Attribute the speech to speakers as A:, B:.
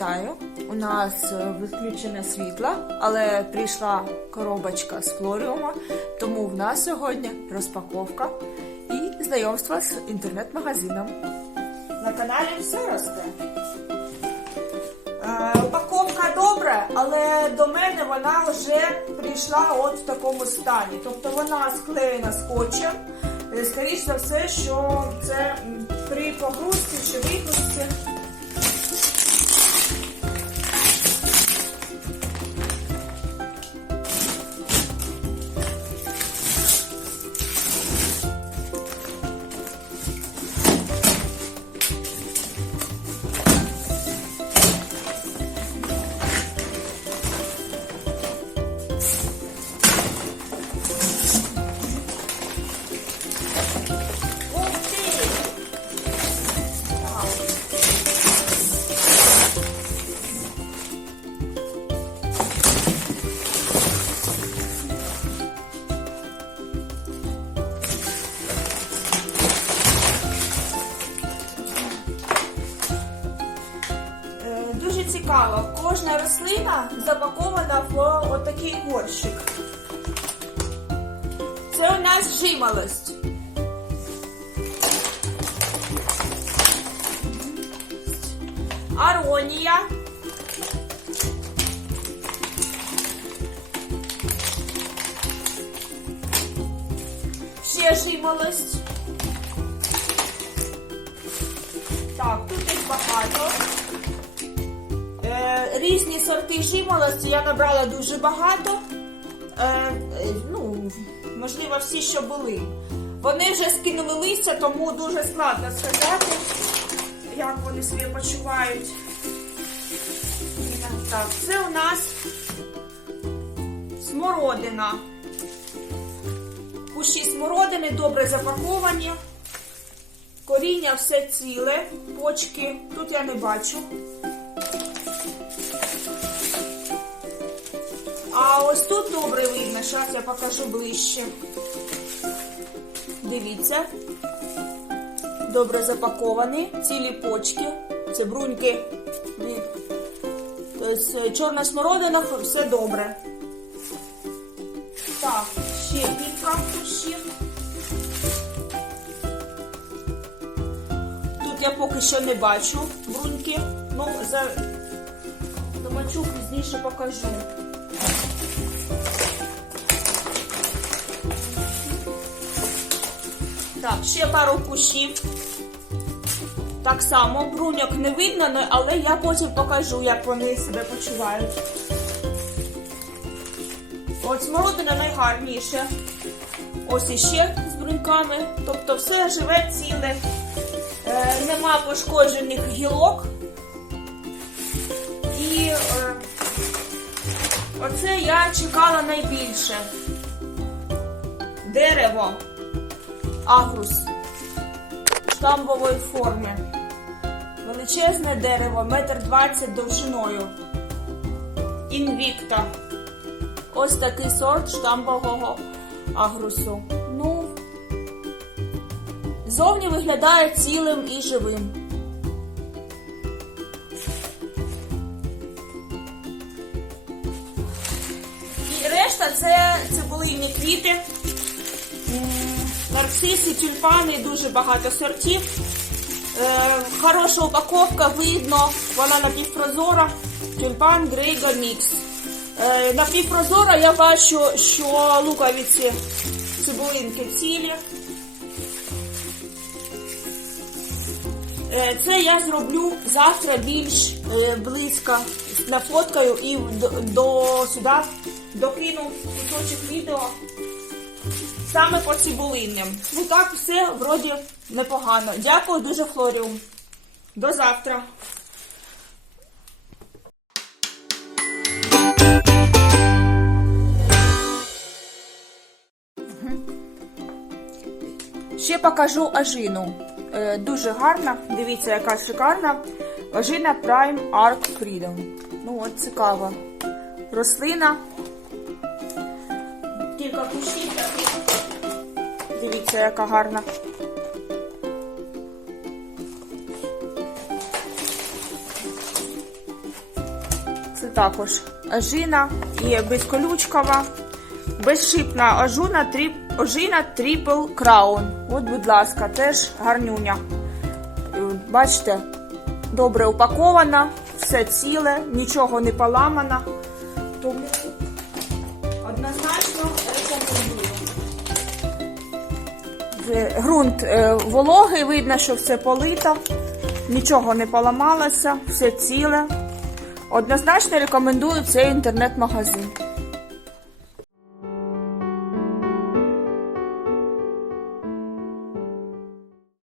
A: вітаю! У нас е, відключене світло, але прийшла коробочка з флоріума, тому в нас сьогодні розпаковка і знайомство з інтернет-магазином. На каналі все росте. Е, Упаковка добра, але до мене вона вже прийшла от в такому стані. Тобто вона склеєна скотчем. Е, Скоріше за все, що це при погрузці чи випусці. Цікаво, кожна рослина запакована в отакий горщик. Це у нас жимолость. Аронія. Ще жимолость. Так, тут їх багато. Різні сорти жимолості я набрала дуже багато. Е, е, ну, можливо, всі, що були. Вони вже скинули листя, тому дуже складно сказати, як вони себе почувають. Так, це у нас смородина. Кущі смородини добре запаковані. Коріння все ціле, почки тут я не бачу. А ось тут добре видно, зараз я покажу ближче. Дивіться. Добре запаковані, цілі почки. Це бруньки. Тобто чорна смородина, все добре. Так, ще кілька кущів. Тут я поки що не бачу бруньки. Ну, за домачу пізніше покажу. Так, ще пару кущів. Так само, бруньок не видно, але я потім покажу, як вони себе почувають. От смородина найгарніше. Ось іще з бруньками. Тобто все живе ціле. Е, нема пошкоджених гілок. І е, оце я чекала найбільше. Дерево. Агрус штамбової форми. Величезне дерево, метр двадцять довжиною. Інвікта. Ось такий сорт штамбового агрусу. Ну, зовні виглядає цілим і живим. Це цибулинні квіти. Нарциси, тюльпани, дуже багато сортів. Е, хороша упаковка, видно, вона напівпрозора. Тюльпан Грейго Мікс. Е, напівпрозора я бачу, що луковиці цибулинки цілі. Е, Це я зроблю завтра більш близько нафоткаю і до сюди докину кусочок відео саме по цибулинням. Ну так, все вроді непогано. Дякую дуже, Флоріум. До завтра. Ще покажу ажину. Е, дуже гарна. Дивіться, яка шикарна. Ажина Prime Arc Freedom. Ну от цікава. Рослина. Кущів. Дивіться, яка гарна. Це також ожина і безколючкова, безшипна ожина, тріп, ожина Triple Crown. От, будь ласка, теж гарнюня. Е, Бачите, добре упакована, все ціле, нічого не поламано. Е, Ґрунт е, вологий, видно, що все полито, нічого не поламалося, все ціле. Однозначно рекомендую цей інтернет-магазин.